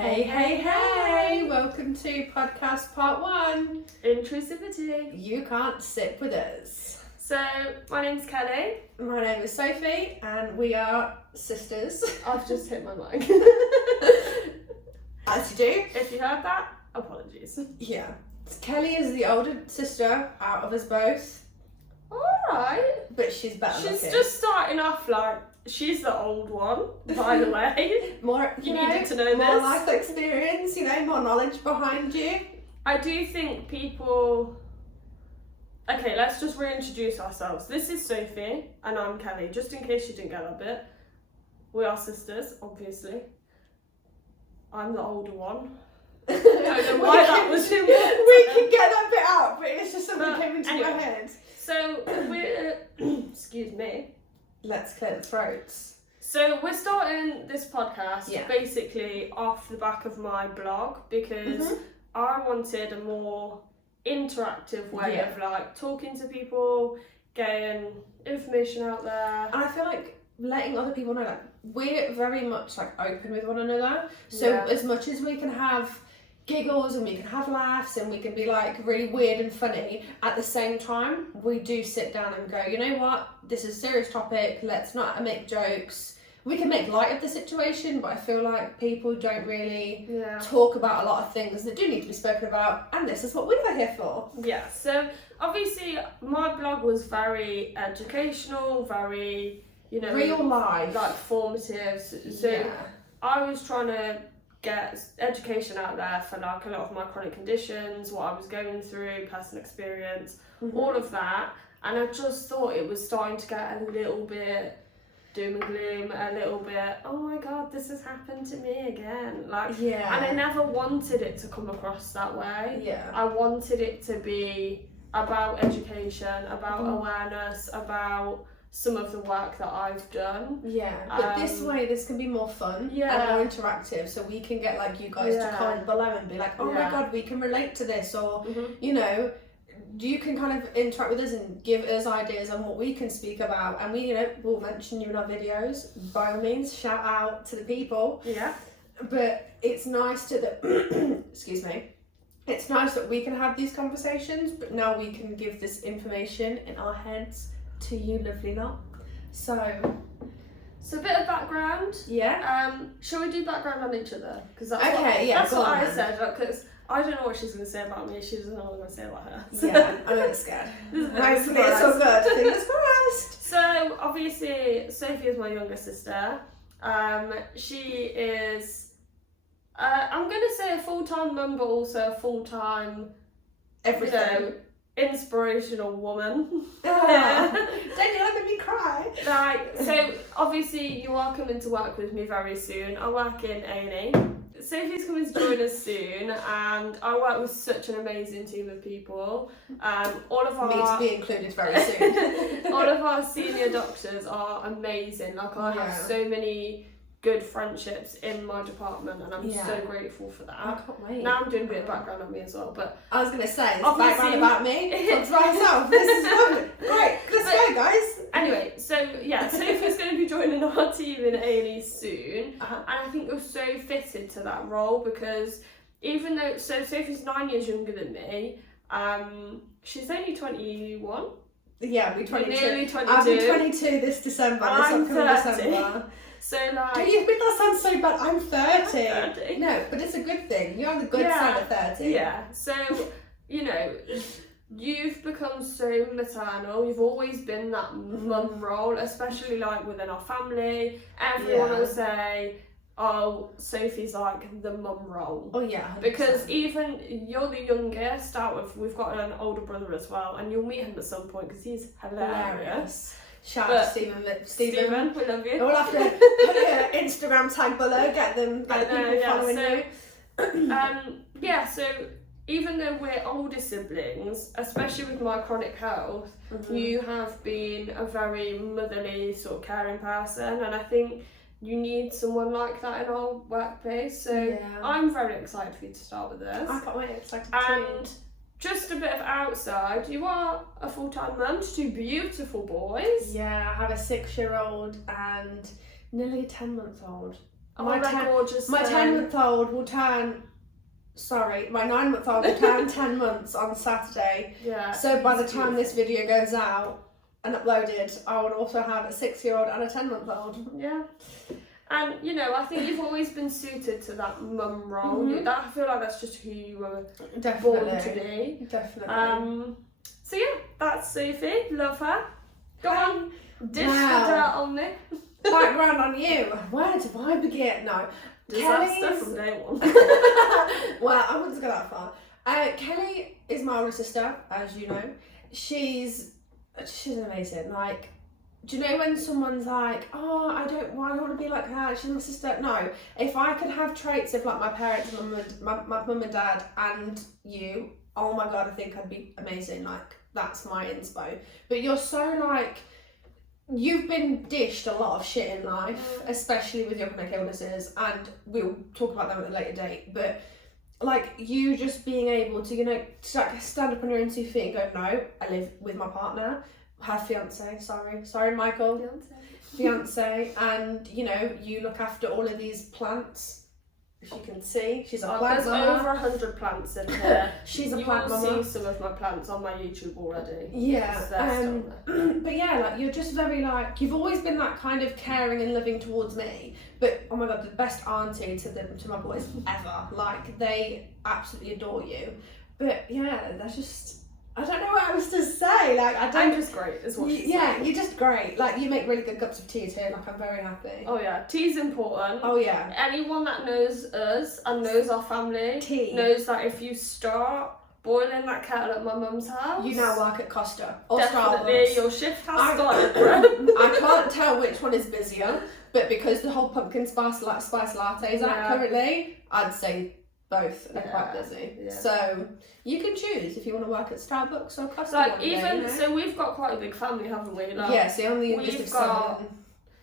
Hey, welcome to podcast part 1. Intrusivity. You can't sit with us. So, my name's Kelly. My name is Sophie and we are sisters. I've just hit my mic. As you do. If you heard that, apologies. Yeah. Kelly is the older sister out of us both. Alright. But she's better She's looking. just starting off like, she's the old one, by the way. More, You needed to know more this. life experience, more knowledge behind you. I do think people... Okay, let's just reintroduce ourselves. This is Sophie, and I'm Kelly, just in case you didn't get that bit. We are sisters, obviously. I'm the older one. I don't know why that was in there. We can get that bit out, but it's just something came into my head. So, we're... excuse me. Let's clear the throats. So we're starting this podcast Yeah. basically off the back of my blog because I wanted a more interactive way of like talking to people, getting information out there. And I feel like letting other people know that we're very much like open with one another. So as much as we can have giggles and we can have laughs and we can be like really weird and funny, at the same time we do sit down and go, you know what, this is a serious topic, let's not make jokes. We can make light of the situation, but I feel like people don't really talk about a lot of things that do need to be spoken about, and this is what we are here for. Yeah, so obviously my blog was very educational, very, real life, like formative. So I was trying to get education out there for like a lot of my chronic conditions, what I was going through, personal experience, all of that. And I just thought it was starting to get a little bit doom and gloom, a little bit, oh my god, this has happened to me again. And I never wanted it to come across that way. Yeah. I wanted it to be about education, about awareness, about some of the work that I've done. Yeah, but this way, this can be more fun and more interactive, so we can get like you guys to comment below and be like, oh my god, we can relate to this, or you can kind of interact with us and give us ideas on what we can speak about, and we we'll mention you in our videos. By all means, shout out to the people. Yeah. But it's nice to excuse me. It's nice that we can have these conversations, but now we can give this information in our heads to you lovely lot. So a bit of background. Yeah. Shall we do background on each other? Because that's that's what I said. Because I don't know what she's going to say about me. She doesn't know what I'm going to say about her. Yeah, I'm a bit scared. Hopefully it's all good. Fingers crossed. So obviously Sophie is my younger sister. She is, I'm going to say a full-time mum, but also a full-time, everything. Inspirational woman. Don't you let me cry? So obviously you are coming to work with me very soon. I work in A&E. Sophie's coming to join us soon, and I work with such an amazing team of people. All of our me to be included very soon. all of our senior doctors are amazing. I have so many good friendships in my department, and I'm so grateful for that. I can't wait. Now I'm doing a bit of background on me as well, but I was going to say, this background about me, talks about herself. This is good. Great, let's go guys. Anyway, so Sophie's going to be joining our team in A&E soon, and I think you're so fitted to that role, because even though, Sophie's 9 years younger than me, she's only 21. Yeah, I'll be 22. You're nearly 22. I'll be 22 this December. I'm 30. December. So like... Do you think that sounds so bad? I'm 30. I'm 30. No, but it's a good thing. You're on the good side of 30. Yeah, so, you've become so maternal. You've always been that mum role, especially like within our family. Everyone will say, oh, Sophie's like the mum role. Oh yeah, 100%. Because even you're the youngest we've got an older brother as well, and you'll meet him at some point because he's hilarious. Shout out to Stephen, we love you. We'll have to put your Instagram tag below, get people following you. So even though we're older siblings, especially with my chronic health, you have been a very motherly sort of caring person, and I think you need someone like that in our workplace. So I'm very excited for you to start with this. I can't wait, excited too. Just a bit of outside, you are a full-time mum to 2 beautiful boys. Yeah, I have a 6-year-old and nearly a 10-month-old. My 10-month-old will turn. Sorry, my 9-month-old will turn 10 months on Saturday. Yeah. So by the time this video goes out and uploaded, I will also have a 6-year-old and a 10-month-old. Yeah. And you know, I think you've always been suited to that mum role. I feel like that's just who you were born to be. Definitely. So yeah, that's Sophie. Love her. Go on, dish the dirt on me. Background on you. Where do I begin? No. Disaster from day one. Well, I wouldn't go that far. Kelly is my older sister, as you know. She's amazing. Like, do you know when someone's like, oh, I don't want to be like her, she's my sister? No. If I could have traits of like my parents, my mum and dad, and you, oh my god, I think I'd be amazing. Like, that's my inspo. But you're so like, you've been dished a lot of shit in life, especially with your chronic illnesses, and we'll talk about them at a later date. But like, you just being able to, you know, stand up on your own 2 feet and go, no, I live with my partner, her fiance, sorry Michael, fiance, and you know, you look after all of these plants. If you can see, she's a plant there's mama. over 100 plants in here. She's a you plant will mama. see some of my plants on my YouTube already. Yeah. But yeah, like, you're just very like, you've always been that kind of caring and loving towards me. But oh my god, the best auntie to my boys ever. Like, they absolutely adore you. But yeah, they're just, I don't know what else to say. Like, I'm just great, is what she's saying. you're just great. Like, you make really good cups of tea too. Like, I'm very happy. Oh yeah, tea's important. Oh yeah. Anyone that knows us and knows our family knows that if you start boiling that kettle at my mum's house, you now work at Costa or definitely Starbucks. Your shift has started. I can't tell which one is busier, but because the whole pumpkin spice lattes out currently, I'd say both are quite busy. Yeah. So you can choose if you want to work at Starbucks or Costa. Like, even so, we've got quite a big family, haven't we? Like, yeah, so I'm the youngest of 7.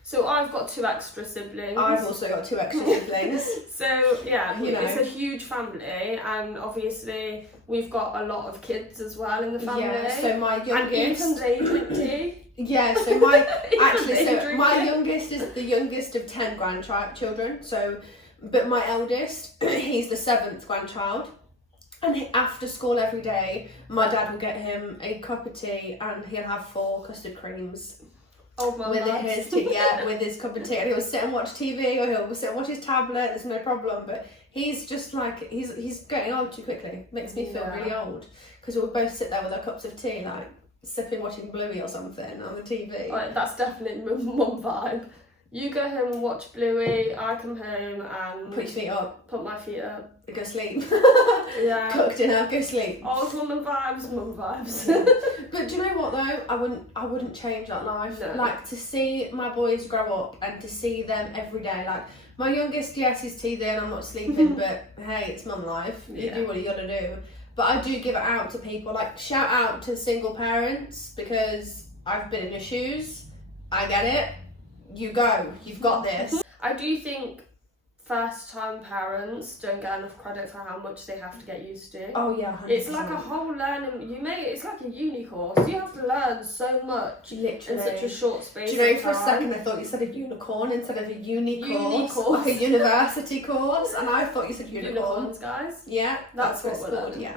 So I've got 2 extra siblings. I've also got 2 extra siblings. So yeah, you know, it's a huge family, and obviously we've got a lot of kids as well in the family. Yeah, so my youngest. And they drink tea. Yeah, so my youngest is the youngest of 10 grandchildren. So, but my eldest, he's the 7th grandchild. And after school every day, my dad will get him a cup of tea, and he'll have 4 custard creams. Oh my god. With his cup of tea, and he'll sit and watch TV, or he'll sit and watch his tablet. There's no problem. But he's just like, he's getting old too quickly. Makes me feel really old, because we'll both sit there with our cups of tea, like sipping, watching Bluey or something on the TV. Right, that's definitely mum vibe. You go home and watch Bluey, I come home and put your feet up. Put my feet up. Go sleep. Yeah. Cook dinner, go sleep. Oh, mum vibes. But do you know what though? I wouldn't change that life. No. Like, to see my boys grow up and to see them every day. Like, my youngest, yes, he's teething, I'm not sleeping, but hey, it's mum life. You do what you gotta do. But I do give it out to people. Like, shout out to single parents, because I've been in your shoes. I get it. You go. You've got this. I do think first-time parents don't get enough credit for how much they have to get used to. Oh yeah, 100%. It's like a whole learning. It's like a uni course. You have to learn so much literally in such a short space. Do you know, for a second I thought you said a unicorn instead of a uni course, like a university course, and I thought you said unicorns, guys. Yeah, that's what it's called. Yeah.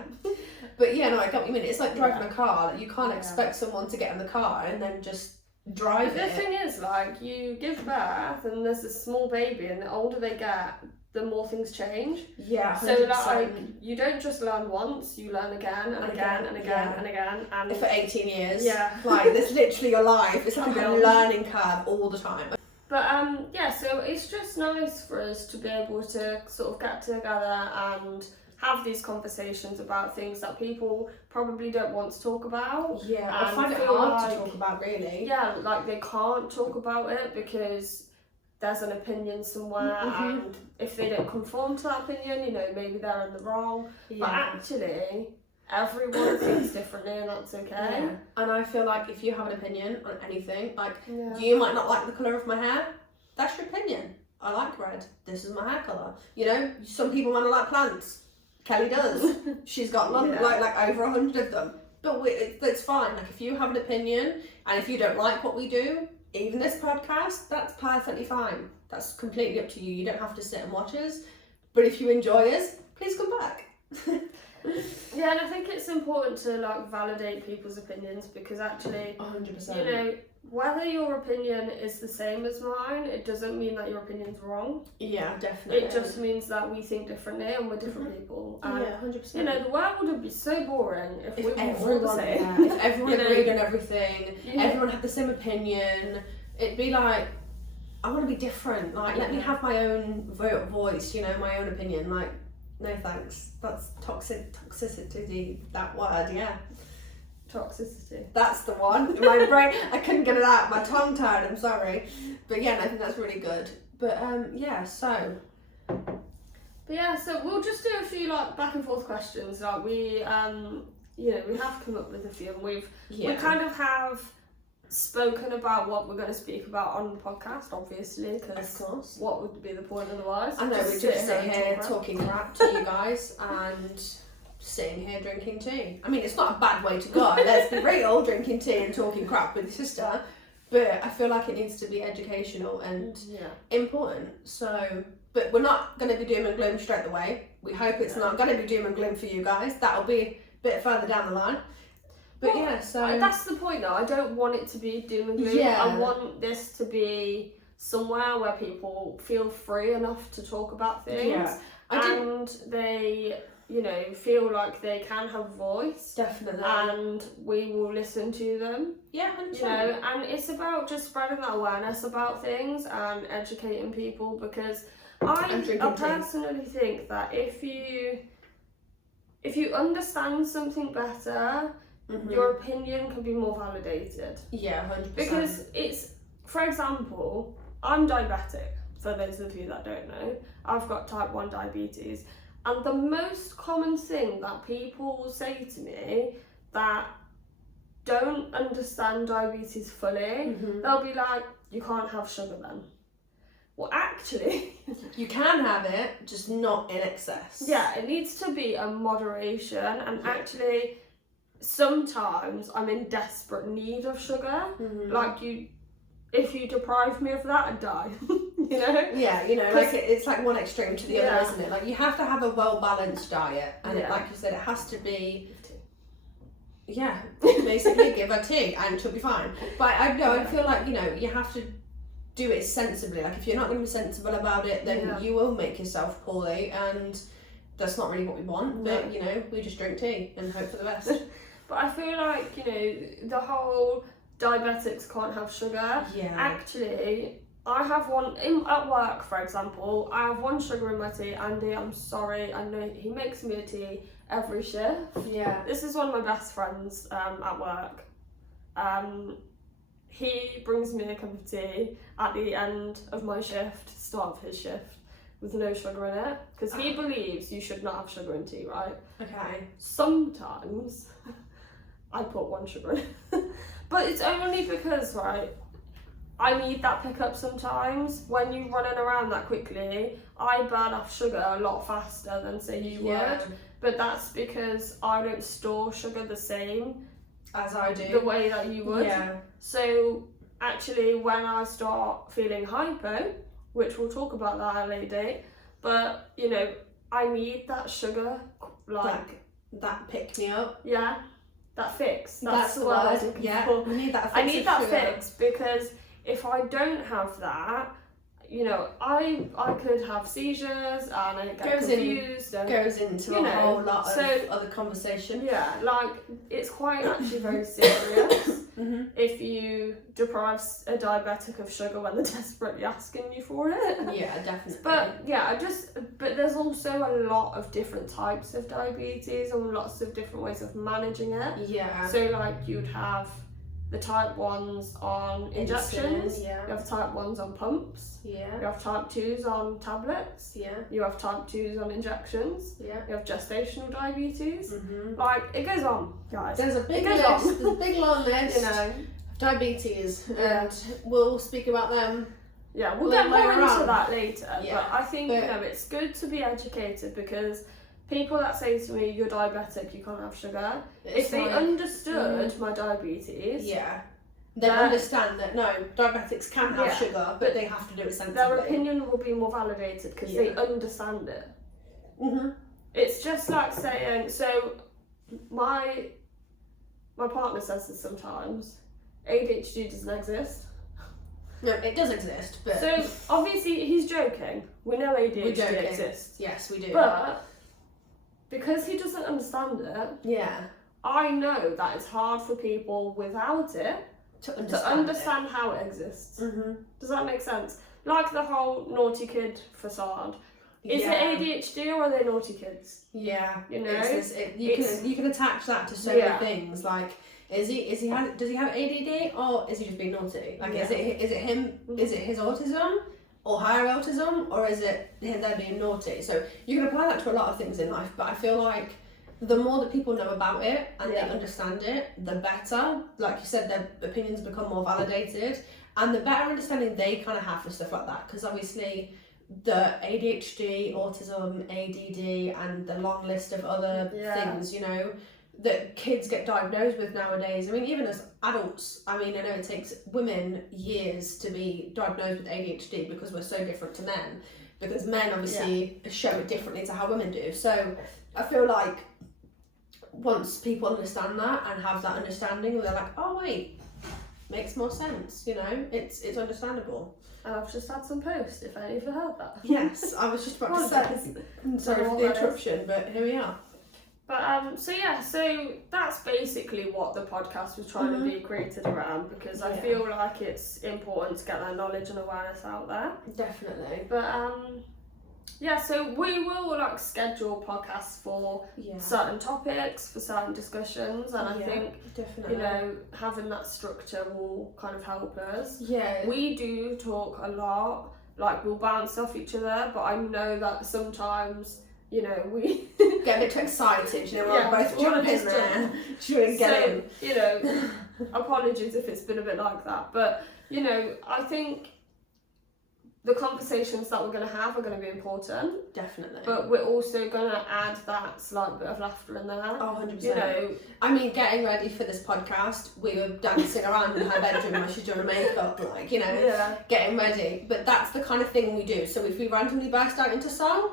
But yeah, no, I get what you mean. It's like driving a car. Like, you can't expect someone to get in the car and then just drive it. The thing is, like, you give birth and there's a small baby, and the older they get, the more things change. Yeah, 100%. So like, you don't just learn once, you learn again and again and again and again, and for 18 years. Yeah. Like, that's literally your life. It's like a learning curve all the time. But yeah, so it's just nice for us to be able to sort of get together and have these conversations about things that people probably don't want to talk about. Yeah, I find it hard to talk about, really. Yeah, like, they can't talk about it because there's an opinion somewhere, and if they don't conform to that opinion, you know, maybe they're in the wrong. Yeah. But actually, everyone thinks differently, and that's okay. Yeah. And I feel like if you have an opinion on anything, like, you might not like the colour of my hair, that's your opinion. I like red, this is my hair colour. You know, some people might not like plants. Kelly does. She's got like over 100 of them. But it's fine. Like, if you have an opinion and if you don't like what we do, even this podcast, that's perfectly fine. That's completely up to you. You don't have to sit and watch us, but if you enjoy us, please come back. Yeah, and I think it's important to like validate people's opinions, because actually 100%. you know, whether your opinion is the same as mine, it doesn't mean that your opinion's wrong. Yeah, definitely. It just means that we think differently and we're different people. And, yeah, 100%. you know, the world would be so boring if we were all the everyone, same. yeah, if everyone You know, agreed on everything, Yeah. everyone had the same opinion, it'd be like, I want to be different. Like, let me have my own voice, you know, my own opinion. Like, no thanks. That's toxicity, that word, yeah. Toxicity. That's the one. In my brain, I couldn't get it out. My tongue tied, I'm sorry. But yeah, I think that's really good. But yeah, so. But yeah, so we'll just do a few like back and forth questions. Like we, you know, we have come up with a few, and we kind of have spoken about what we're going to speak about on the podcast, obviously, because what would be the point otherwise? I know, we just sit here talking crap to you guys and sitting here drinking tea. I mean, it's not a bad way to go, let's be real, drinking tea and talking crap with your sister, but I feel like it needs to be educational and important. So, but we're not going to be doom and gloom straight away. We hope it's not going to be doom and gloom for you guys. That'll be a bit further down the line. But well, yeah, so that's the point though. I don't want it to be doom and gloom. Yeah. I want this to be somewhere where people feel free enough to talk about things, and they, you know, feel like they can have a voice. Definitely. And we will listen to them. Yeah, 100%. You know, and it's about just spreading that awareness about things and educating people, because I personally think that if you understand something better, your opinion can be more validated. Yeah, 100%. Because it's, for example, I'm diabetic, for those of you that don't know. I've got type 1 diabetes. And the most common thing that people will say to me that don't understand diabetes fully, they'll be like, you can't have sugar then. Well, actually... you can have it, just not in excess. Yeah, it needs to be a moderation, and actually... sometimes I'm in desperate need of sugar. Like if you deprive me of that, I'd die. You know? Yeah, you know, like it's like one extreme to the other, isn't it? Like you have to have a well-balanced diet, and it, like you said, it has to be. Yeah, basically give her tea and she'll be fine. But I feel like, you know, you have to do it sensibly. Like if you're not going to be sensible about it, then you will make yourself poorly, and that's not really what we want. But you know, we just drink tea and hope for the best. But I feel like, you know, the whole diabetics can't have sugar. Yeah. Actually, I have one at work, for example. I have one sugar in my tea. Andy, I'm sorry. I know he makes me a tea every shift. Yeah. This is one of my best friends at work. He brings me a cup of tea at the end of my shift, start of his shift, with no sugar in it, because he believes you should not have sugar in tea, right? Okay. Sometimes I put one sugar in it. But it's only because, right, I need that pickup sometimes. When you're running around that quickly, I burn off sugar a lot faster than say you would. But that's because I don't store sugar the same as I do. The way that you would. Yeah. So actually when I start feeling hypo, which we'll talk about that at a later date, but you know, I need that sugar, like that pick me up. Yeah. That fix. That's the word. Yeah. I need that fix. I need that fix, because if I don't have that, you know, I could have seizures and I get confused. Goes into a whole lot of other conversation. Yeah, like it's quite actually very serious if you deprive a diabetic of sugar when they're desperately asking you for it. Yeah, definitely. But yeah, but there's also a lot of different types of diabetes and lots of different ways of managing it. Yeah. So like you'd have the type 1s on injections, you have type 1s on pumps, you have type 2s on tablets, you have type 2s on injections, you have gestational diabetes, like it goes on, guys. There's a big list, there's a big long list, you know, of diabetes, and we'll speak about them. Yeah, we'll get more into that later, but I think, you know, it's good to be educated, because people that say to me, you're diabetic, you can't have sugar, if they understood my diabetes, They understand that no, diabetics can have sugar, but they have to do it sensibly. Their opinion will be more validated because they understand it. It's just like saying, so my partner says this sometimes, ADHD doesn't exist. No, it does exist, but... So, obviously, he's joking. We know ADHD exists. Yes, we do. But, because he doesn't understand it, I know that it's hard for people without it to understand how it exists. Does that make sense? Like the whole naughty kid facade. Is it ADHD or are they naughty kids? Yeah, you know, you can attach that to so many things. Like, does he have ADD or is he just being naughty? Like, is it him? Is it his autism or higher autism, or is it him there being naughty? So you can apply that to a lot of things in life. But I feel like the more that people know about it and they understand it, the better. Like you said, their opinions become more validated, and the better understanding they kind of have for stuff like that. Because obviously, the ADHD, autism, ADD, and the long list of other things, you know, that kids get diagnosed with nowadays. I mean, even as adults, I mean, I know it takes women years to be diagnosed with ADHD because we're so different to men. Because men obviously show it differently to how women do. So I feel like once people understand that and have that understanding, they're like, oh wait, makes more sense, you know, it's understandable. And I've just had some posts, if any of you heard that. Yes, I was just about to say. Sorry for the interruption, but here we are. But so that's basically what the podcast was trying to be created around, because I feel like it's important to get that knowledge and awareness out there. Definitely. But so we will like schedule podcasts for certain topics, for certain discussions, and I think definitely, you know, having that structure will kind of help us. Yeah. We do talk a lot, like we'll bounce off each other, but I know that sometimes, you know, we get a bit too excited, you know, we're both jump in there, trying to get in. You know, apologies if it's been a bit like that, but you know, I think the conversations that we're going to have are going to be important. Definitely. But we're also going to add that slight bit of laughter in there. Oh, 100%. You know, I mean, getting ready for this podcast, we were dancing around in her bedroom while she's doing her makeup, like, you know, getting ready. But that's the kind of thing we do. So if we randomly burst out into song,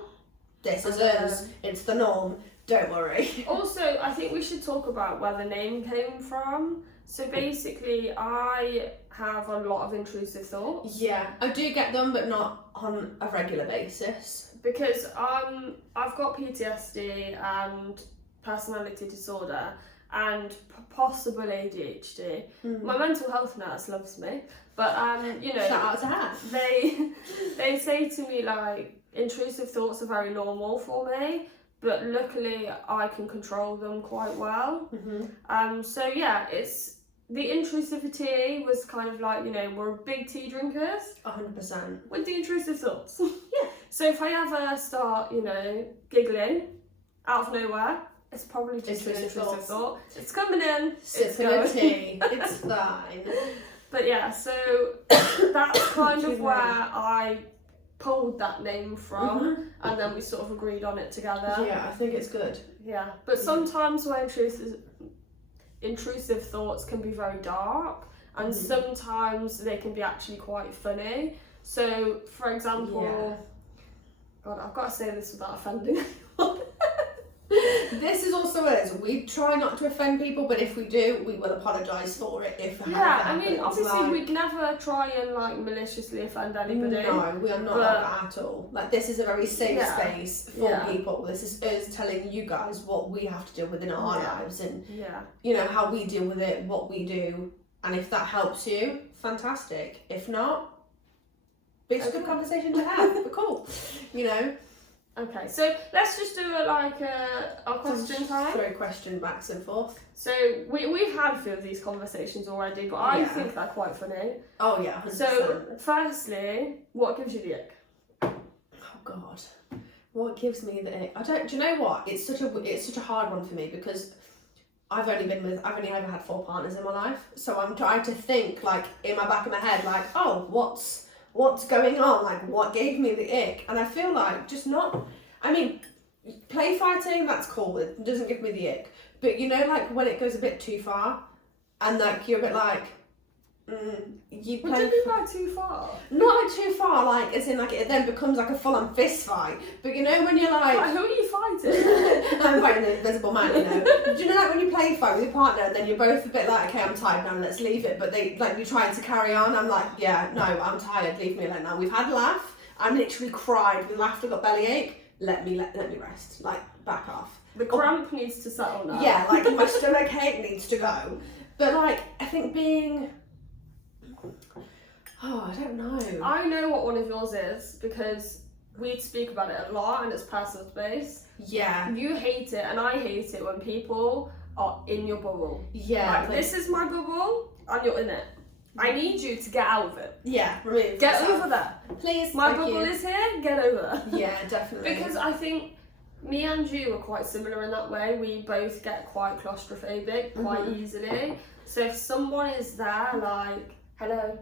this is us. It's the norm. Don't worry. Also, I think we should talk about where the name came from. So basically, I have a lot of intrusive thoughts. Yeah, I do get them, but not on a regular basis. Because I've got PTSD and personality disorder and possible ADHD. My mental health nurse loves me, but you know, shout out to her. They say to me like, intrusive thoughts are very normal for me, but luckily I can control them quite well. So yeah, it's the intrusivity was kind of like, you know, we're big tea drinkers. 100%. With the intrusive thoughts. Yeah. So if I ever start, you know, giggling out of nowhere, it's probably just an intrusive thought. It's coming in. Sipping a tea. It's fine. But yeah, so that's kind of where I pulled that name from, and then we sort of agreed on it together. Yeah, I think it's good. Yeah, but sometimes when intrusive thoughts can be very dark, and sometimes they can be actually quite funny. So, for example, God, I've got to say this without offending anyone. This is also us. We try not to offend people, but if we do, we will apologise for it. I mean, obviously, we'd never try and like maliciously offend anybody. No, we are not like that at all. Like, this is a very safe space for people. This is us telling you guys what we have to deal with in our lives, and you know how we deal with it, what we do, and if that helps you, fantastic. If not, it's a good conversation to have. But cool, you know. Okay, so let's just do a question time. Throw a question backs and forth. So we've had a few of these conversations already, but I think they're quite funny. Oh yeah, 100%. So firstly, what gives you the ick? Oh God, what gives me the ick? Do you know what? It's such a hard one for me because I've only ever had 4 partners in my life, so I'm trying to think like in my back of my head like, oh, what's going on? Like, what gave me the ick? And I feel like just not, I mean, play fighting, that's cool. It doesn't give me the ick. But you know, like when it goes a bit too far and like you're a bit like, You Would play. you be like too far? Not like too far, like as in like it then becomes like a full-on fist fight. But you know when you're like, Who are you fighting? I'm fighting the invisible man, you know. Do you know like when you play fight with your partner and then you're both a bit like, okay, I'm tired now, let's leave it. But they like you're trying to carry on. I'm like, yeah, no, I'm tired. Leave me alone now. We've had a laugh. I'm literally cried with laughter, got bellyache. Let me rest. Like back off. The cramp needs to settle now. Yeah, like my stomach ache needs to go. But like I think being. Oh, I don't know. I know what one of yours is because we speak about it a lot and it's personal space. Yeah. You hate it and I hate it when people are in your bubble. Yeah. Like, this is my bubble and you're in it. I need you to get out of it. Yeah, remove Get yourself. over there. Please. My thank bubble you. is here, get over there. Yeah, definitely. Because I think me and you are quite similar in that way. We both get quite claustrophobic quite easily. So if someone is there like, hello,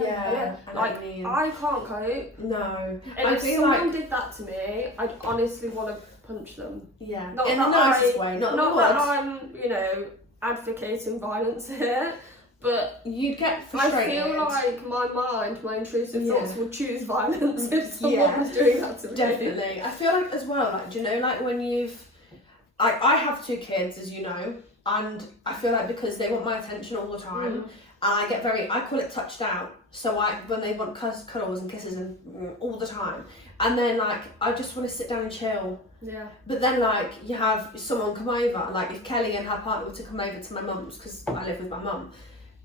Yeah, hello. Like, I can't cope. No. And I if feel someone like did that to me, I'd honestly want to punch them. yeah, Not in the that nicest way, not that I'm, advocating violence here, but you'd get I frustrated. feel like my intrusive Yeah. thoughts would choose violence if someone Yeah. was doing that to me. Definitely. I feel like as well, like, do you know, like when I have 2 kids, as you know, and I feel like because they want my attention all the time, and I get I call it touched out. So when they want cuddles and kisses and all the time, and then like I just want to sit down and chill. Yeah. But then like you have someone come over, like if Kelly and her partner were to come over to my mum's because I live with my mum,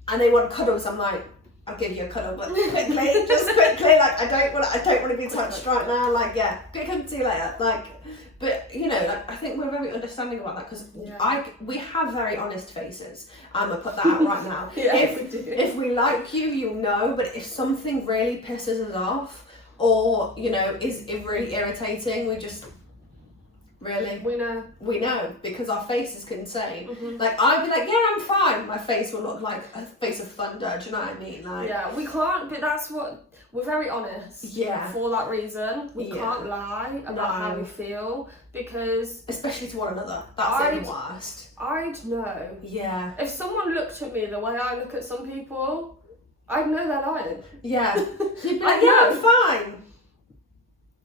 and they want cuddles, I'm like, I'll give you a cuddle, but quickly, just quickly, like I don't want to be touched right now. Like yeah, come to you later. Like, but you know, like I think we're very understanding about that because we have very honest faces. I'm gonna put that out right now. If we like you, you'll know. But if something really pisses us off, or is really irritating, we just. Really? We know because our faces can say. Like I'd be like, yeah, I'm fine. My face will look like a face of thunder. Do you know what I mean? Like yeah, we can't. But that's what we're very honest. Yeah. For that reason, we can't lie about how we feel because, especially to one another, that's the worst. I'd know. Yeah. If someone looked at me the way I look at some people, I'd know they're lying. Yeah. You'd be like, yeah, I'm fine.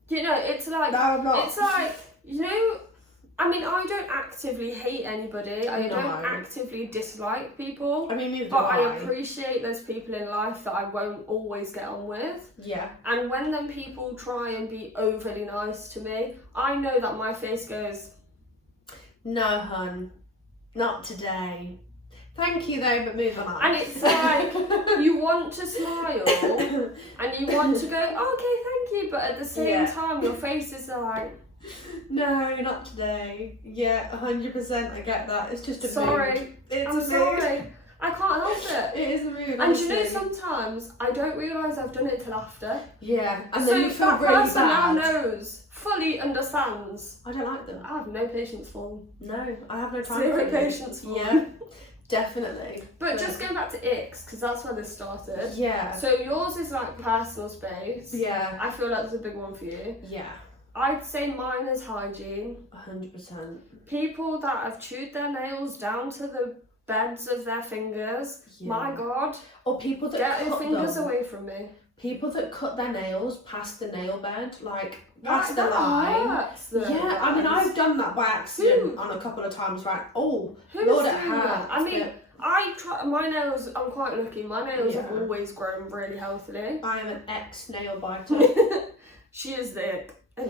It's like no, I'm not. It's like. I mean, I don't actively hate anybody. I don't actively dislike people. I mean, neither do but I appreciate there's people in life that I won't always get on with. Yeah. And when them people try and be overly nice to me, I know that my face goes, no, hun, not today. Thank you though, but move on. And it's like, you want to smile and you want to go, okay, thank you. But at the same time, your face is like, no, not today. Yeah, 100%. I get that. It's just a mood. I'm sorry. I can't help it. It is a mood. And you know, sometimes I don't realise I've done it till after. Yeah, and so then you feel that really person bad. now knows, fully understands. I don't like them. I have no patience for them. No, I have no time. Zero patience for them. them. Definitely. But just going back to icks, because that's where this started. Yeah. So yours is like personal space. Yeah. I feel like that's a big one for you. Yeah. I'd say mine is hygiene. 100%. People that have chewed their nails down to the beds of their fingers. Yeah. My God. Or people that get your fingers away from me. People that cut their nails past the nail bed, like past the line. Hurts, yeah, I mean, I've done that by accident on a couple of times, right? Oh, Lord, it hurts. I mean, I try. My nails. I'm quite lucky. My nails have always grown really healthily. I am an ex-nail biter. She is the ick. I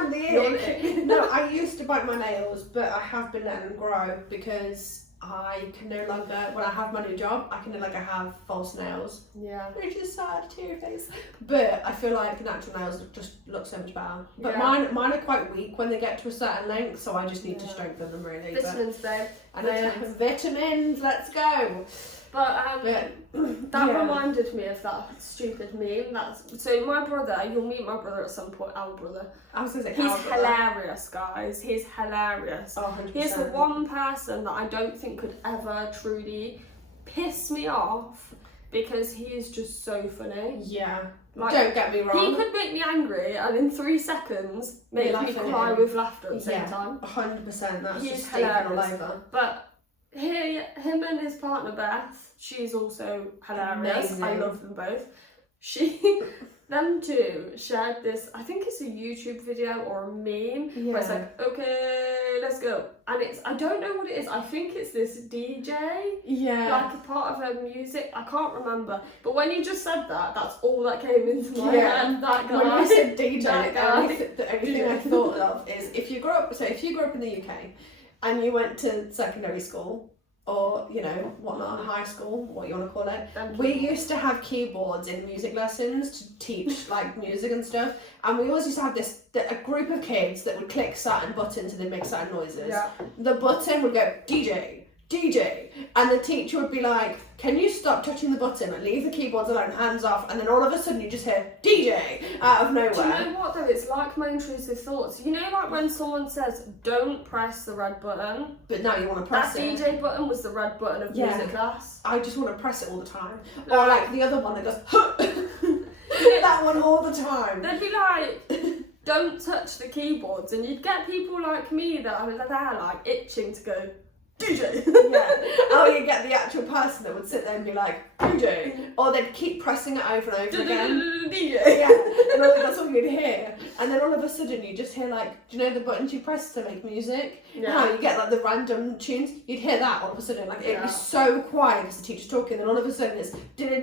am the ick. No, I used to bite my nails, but I have been letting them grow because I can no longer, when I have my new job, I can no longer have false nails. Yeah. Which is sad, tear face. But I feel like natural nails just look so much better. But mine are quite weak when they get to a certain length, so I just need to strengthen them really. Vitamins, babe. And vitamins, let's go. But that reminded me of that stupid meme. So my brother, you'll meet my brother at some point. Our brother. I was going to say he's hilarious, guys. He's hilarious. Oh, 100%. He's the one person that I don't think could ever truly piss me off because he is just so funny. Yeah. Like, don't get me wrong. He could make me angry and in 3 seconds make me cry with laughter at the same time. 100%. That's he's just hilarious. all over. But him and his partner Beth, she's also hilarious. Amazing. I love them both. Them two shared this, I think it's a YouTube video or a meme, where it's like, okay, let's go. And I don't know what it is, I think it's this DJ, like a part of her music, I can't remember. But when you just said that, that's all that came into my head, that guy. When you said DJ, the only thing Yeah. I thought of is if you grew up in the UK and you went to secondary school, or, you know, whatnot, high school, what you want to call it. We used to have keyboards in music lessons to teach, like, music and stuff. And we always used to have a group of kids that would click certain buttons and then make certain noises. Yeah. The button would go, DJ, DJ. And the teacher would be like, can you stop touching the button and leave the keyboards alone, hands off? And then all of a sudden you just hear DJ out of nowhere. Do you know what though? It's like my intrusive thoughts. You know, like when someone says, don't press the red button. But now you want to press that it. That DJ button was the red button of music class. I just want to press it all the time. Or like the other one that goes, that one all the time. They'd be like, don't touch the keyboards. And you'd get people like me that are there like itching to go, DJ. Or you get the actual person that would sit there and be like, DJ. Or they'd keep pressing it over and over again. DJ. And that's all you'd hear. And then all of a sudden you just hear like, do you know the buttons you press to make music? Yeah. How you get like the random tunes? You'd hear that all of a sudden. Like it'd be so quiet because the teacher's talking, and all of a sudden it's DJ.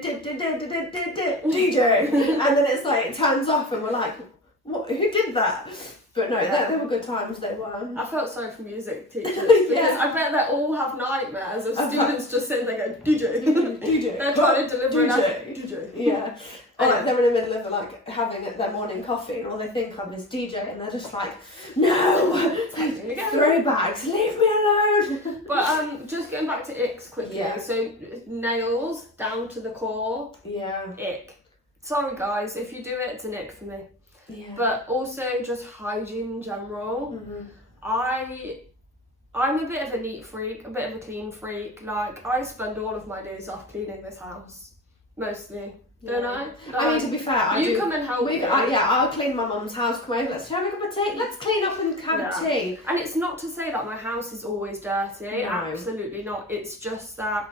And then it's like, it turns off and we're like, what? Who did that? But no, they were good times, they were. I felt sorry for music teachers because I bet they all have nightmares of students just sitting there going, DJ, DJ. They're trying to deliver an DJ. Yeah. Or like they're in the middle of like having their morning coffee and all they think of is DJ and they're just like, no, throwbacks, leave me alone. But just going back to icks quickly. Yeah. So nails down to the core. Yeah. Ick. Sorry guys, if you do it, it's an ick for me. Yeah. But also just hygiene in general. Mm-hmm. I'm a bit of a neat freak, a bit of a clean freak. Like I spend all of my days off cleaning this house, mostly. Don't I? Like, I mean, to be fair, you come and help me. I'll clean my mum's house. Come over. Let's have a cup of tea. Let's clean up and have a tea. And it's not to say that my house is always dirty. No. Absolutely not. It's just that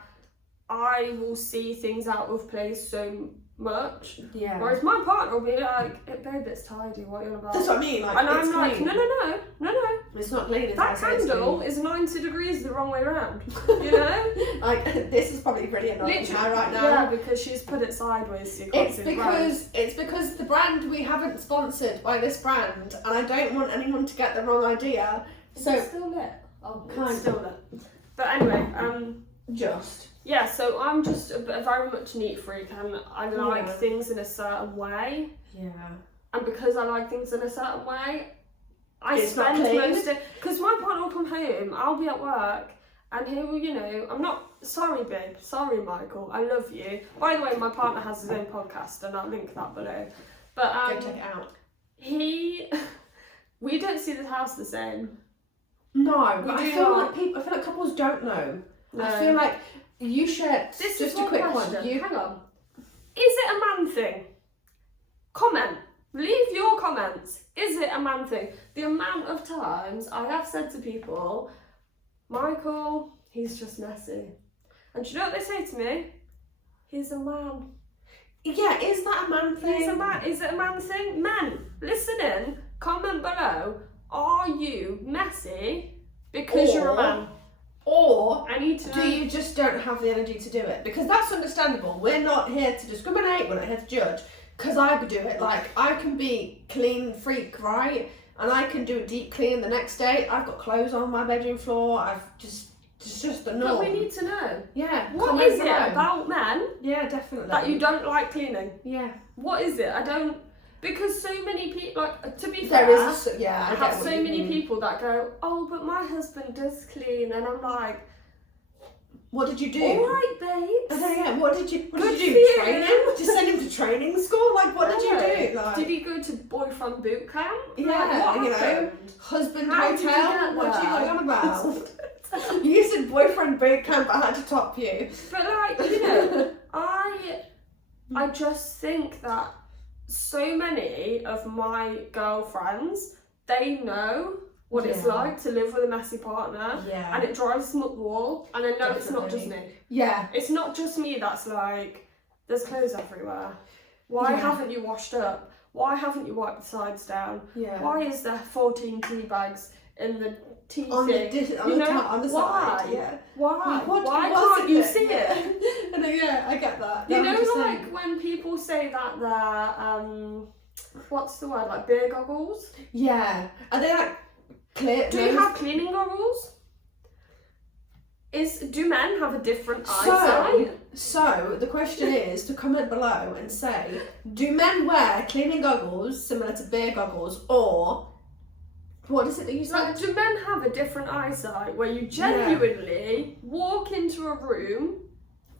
I will see things out of place so much. Yeah. Whereas my partner will be like, babe, it's tidy. What are you on about? That's what I mean. Like, and it's I'm like, clean. no. It's not clean. That candle is 90 degrees the wrong way around. You know? Like this is probably pretty annoying right now. Yeah, because she's put it sideways. So you can't see the brand. It's because the brand we haven't sponsored by this brand, and I don't want anyone to get the wrong idea. So it's still lit. Oh, it's still lit. But anyway, yeah, so I'm just a very much neat freak and I like things in a certain way. Yeah. And because I like things in a certain way, I spend most of... Because my partner will come home, I'll be at work, and he will, you know, I'm not... Sorry, babe. Sorry, Michael. I love you. By the way, my partner has his own podcast, and I'll link that below. But go check it out. We don't see the house the same. No, but I feel like couples don't know. No. I feel like... You shared this just is a quick question. one. Hang on. Is it a man thing? Comment. Leave your comments. Is it a man thing? The amount of times I have said to people, Michael, he's just messy. And do you know what they say to me? He's a man. Yeah, is that a man thing? He's a man. Is it a man thing? Men, listen in. Comment below. Are you messy because you're a man? Or I need to know. Do you just don't have the energy to do it? Because that's understandable. We're not here to discriminate, we're not here to judge. Because I could do it. Like, I can be clean freak, right? And I can do a deep clean the next day. I've got clothes on my bedroom floor. It's just the norm. But we need to know. Yeah. What is it about men? Yeah, definitely. That you don't like cleaning? Yeah. What is it? I don't... Because so many people, like, to be fair, I have so many people that go, oh, but my husband does clean, and I'm like, what did you do? All right, babes. What did you do? Training? Just send him to training school? Like, what did you do? Like, did he go to boyfriend boot camp? Yeah, like, what happened? Husband hotel? What are you going on about? You said boyfriend boot camp, I had to top you. But like, you know, I just think that so many of my girlfriends, they know what it's like to live with a messy partner. Yeah. And it drives them up the wall. And I know it's not just me. Yeah. It's not just me that's like, there's clothes everywhere. Why haven't you washed up? Why haven't you wiped the sides down? Yeah. Why is there 14 tea bags in the tea on thing? on the why? side? Yeah. Why? Why what can't you see it? And I get that. You know, 100%. like when people say that they're what's the word, like beer goggles? Yeah. Are they like clear? Do you have cleaning goggles? Do men have a different eyesight? So the question is to comment below and say, do men wear cleaning goggles similar to beer goggles, or what is it that you said? Like, do men have a different eyesight where you genuinely walk into a room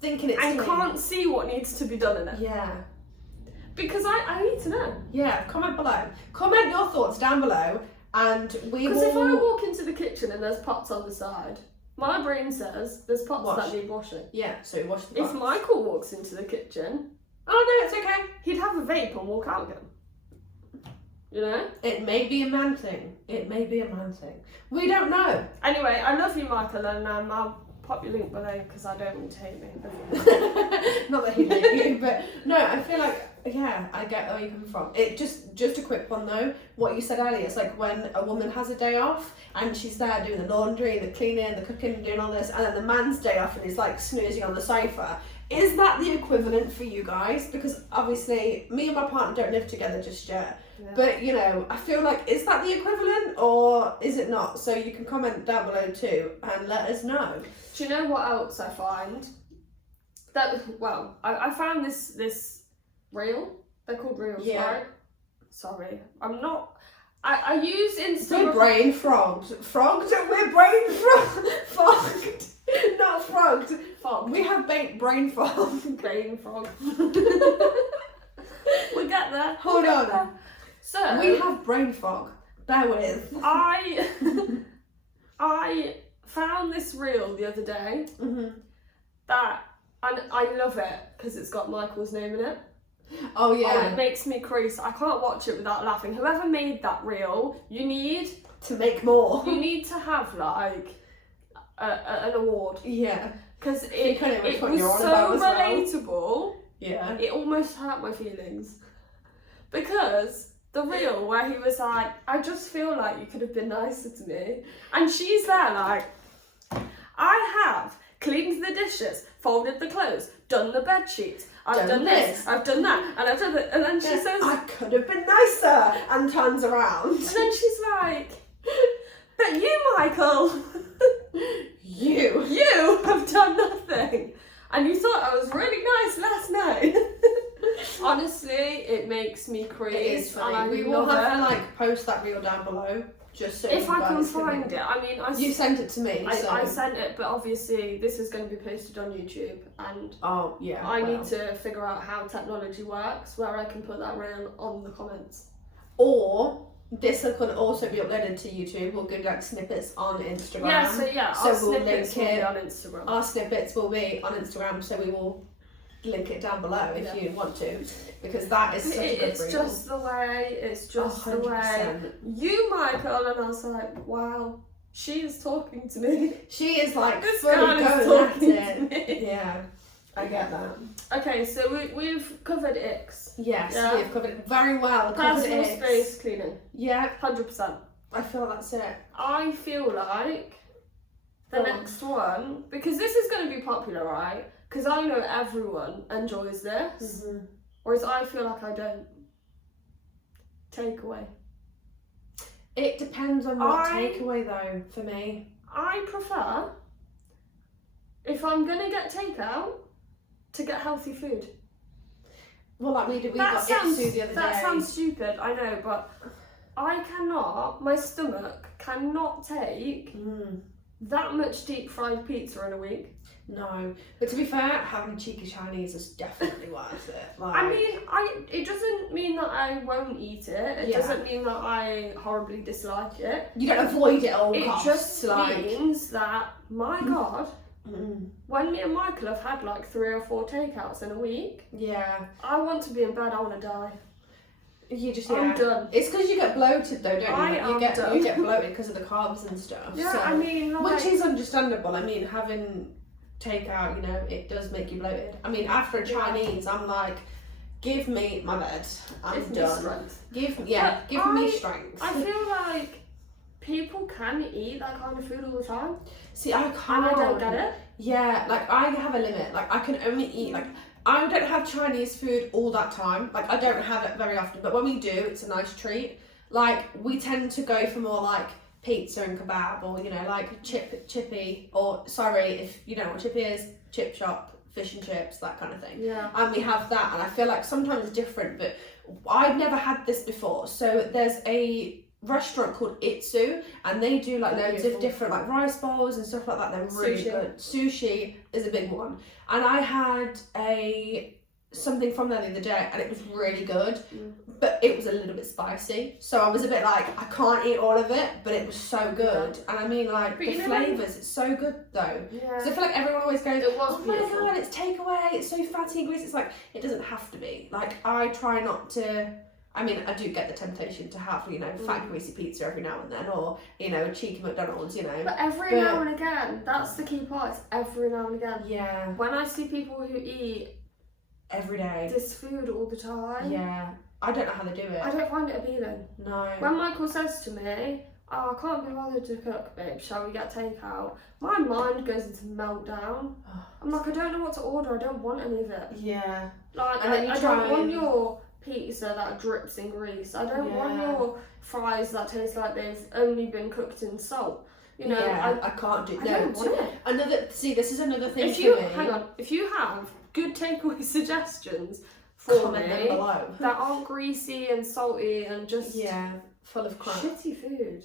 thinking it's and clean, can't see what needs to be done in it? Yeah. Because I need to know. Yeah, comment below. Comment your thoughts down below, and we will. Because if I walk into the kitchen and there's pots on the side, my brain says there's pots that need washing. Yeah, so wash the pots. If Michael walks into the kitchen, oh no, it's okay. He'd have a vape and walk out again. You know? It may be a man thing. It may be a man thing. We don't know. Anyway, I love you, Michael, and I'll pop your link below because I don't want to hate me. Not that he'd hate you, but no, I feel like, yeah, I get where you're coming from. It just a quick one though, what you said earlier, it's like when a woman has a day off and she's there doing the laundry, the cleaning, the cooking, doing all this, and then the man's day off and he's like snoozing on the sofa. Is that the equivalent for you guys? Because obviously me and my partner don't live together just yet. Yeah. But you know, I feel like, is that the equivalent or is it not? So you can comment down below too and let us know. Do you know what else I find? I found this reel. They're called reels, right? Sorry, I'm not. I use Instagram. We're brain frogged. Frogged? We're brain fogged. Not frogged. Fogged. We have brain fog. Brain frog. We get there. Hold on. So we have brain fog. Bear with. I found this reel the other day that, and I love it because it's got Michael's name in it. Oh yeah. Oh, it makes me crease. I can't watch it without laughing. Whoever made that reel, you need to make more. You need to have like an award. Yeah. Because it was so relatable. Well. Yeah. It almost hurt my feelings. Because the reel where he was like, I just feel like you could have been nicer to me. And she's there like, I have cleaned the dishes, folded the clothes, done the bed sheets, I've done this, I've done that, and I've done that. And then she says, I could have been nicer, and turns around. And then she's like, but you, Michael, you have done nothing. And you thought I was really nice last night. Honestly, it makes me crease. It is funny. We will have to like post that reel down below, just so if I can find it. I mean, you sent it to me. I sent it, but obviously this is going to be posted on YouTube, and I need to figure out how technology works, where I can put that reel on the comments. Or this can also be uploaded to YouTube. We'll give like snippets on Instagram. So our snippets will be on Instagram. Our snippets will be on Instagram, so we will link it down below if you want to, because that is such a good reel. It's just the way. You, Michael, and I was like, wow, she is talking to me. She is like this fully girl is going talking at to it. me. Yeah, I get that. Okay, so we've covered icks. Yes, we've covered it very well. Personal space cleaning. Yeah, 100%. I feel that's it. I feel like the next one, because this is going to be popular, right? Because I know everyone enjoys this, whereas I feel like I don't. Takeaway. It depends on what takeaway though, for me. I prefer, if I'm going to get takeout, to get healthy food. Well, like we got Itsu the other day. That sounds stupid, I know, but my stomach cannot take that much deep fried pizza in a week. No, but to be fair, having a cheeky Chinese is definitely worth it. Like, I mean, it doesn't mean that I won't eat it. It doesn't mean that I horribly dislike it. You don't avoid it at all costs. It just means that, my God, when me and Michael have had like 3 or 4 takeouts in a week, I want to be in bed, I want to die. You just, I'm done. It's because you get bloated though, don't you? I Like, am you get bloated because of the carbs and stuff. Yeah, so, I mean, like, which is understandable. I mean, having takeout, you know, it does make you bloated. I mean, after a Chinese, I'm like, give me my bed. I'm done. Give me strength. I feel like people can eat that kind of food all the time. See, I can't. And I don't get it. Yeah, like I have a limit. Like I can only eat like. I don't have Chinese food all that time. Like I don't have it very often, but when we do, it's a nice treat. Like we tend to go for more like pizza and kebab, or you know, like chippy, or sorry if you don't know what chippy is, chip shop, fish and chips, that kind of thing. Yeah. And we have that, and I feel like sometimes it's different, but I've never had this before. So there's a restaurant called Itsu, and they do like loads of different like rice bowls and stuff like that. They're really good. Sushi is a big one, and I had something from there the other day, and it was really good, but it was a little bit spicy, so I was a bit like, I can't eat all of it, but it was so good. And I mean, like, the flavours, it's so good though. Yeah. So I feel like everyone always goes, oh beautiful. my god, it's takeaway, it's so fatty and greasy. It's like, it doesn't have to be. Like, I try not to. I mean, I do get the temptation to have, you know, fat greasy pizza every now and then, or, you know, a cheeky McDonald's, you know. But every now and again, that's the key part, it's every now and again. Yeah. When I see people who eat every day this food all the time. Yeah. I don't know how they do it. I don't find it appealing. No. When Michael says to me, oh, I can't be bothered to cook, babe, shall we get takeout? My mind goes into meltdown. I'm like, I don't know what to order, I don't want any of it. Yeah. Like, I don't want your pizza that drips in grease. I don't want your fries that taste like they've only been cooked in salt. You know, I can't do. I don't want it. This is another thing if for you me. hang on, if you have good takeaway suggestions for comment me them below. that aren't greasy and salty and just full of crap, shitty food.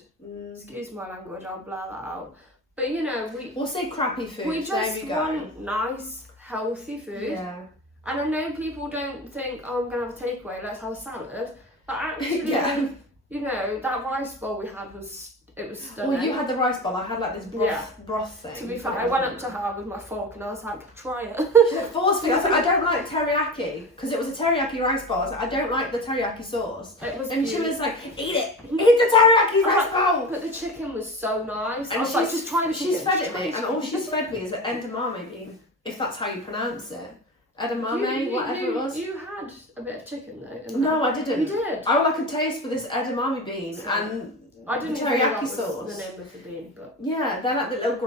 Excuse my language, I'll blur that out. But you know, we'll say crappy food. We just want nice, healthy food. Yeah. And I know people don't think, oh, I'm going to have a takeaway, let's have a salad. But actually, you know, that rice bowl we had was stunning. Well, you had the rice bowl, I had like this broth thing. To be fair, I went up to her with my fork and I was like, try it. She forced me. I was like, I don't like teriyaki, because it was a teriyaki rice bowl. I was like, I don't like the teriyaki sauce. And she was like, eat it! Eat the teriyaki rice bowl! But the chicken was so nice. And she's just trying to fed it me, and all she's fed me is an edamame bean, if that's how you pronounce it. Edamame, whatever it was. You had a bit of chicken though. No, I didn't. You did. All I could taste for this edamame bean and I didn't teriyaki sauce. The name of the bean, but yeah, they're like the little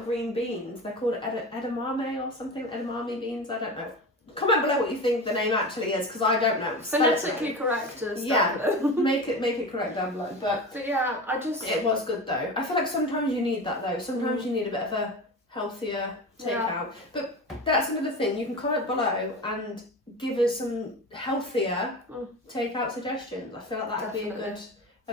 green beans. They're called edamame or something. Edamame beans. I don't know. Comment below what you think the name actually is, because I don't know. Phonetically correct us. make it correct down below. But yeah, it was good though. I feel like sometimes you need that though. Sometimes you need a bit of a healthier takeout. But that's another thing. You can comment below and give us some healthier takeout suggestions. I feel like that would be a